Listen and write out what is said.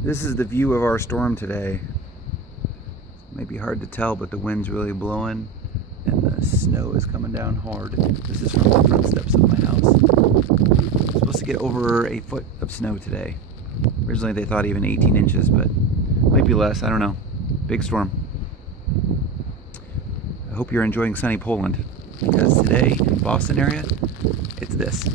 This is the view of our storm today. It may be hard to tell, but the wind's really blowing and the snow is coming down hard. This is from the front steps of my house. I'm supposed to get over a foot of snow today. Originally they thought even 18 inches, but might be less, I don't know. Big storm. I hope you're enjoying sunny Poland, because today in Boston area, it's this.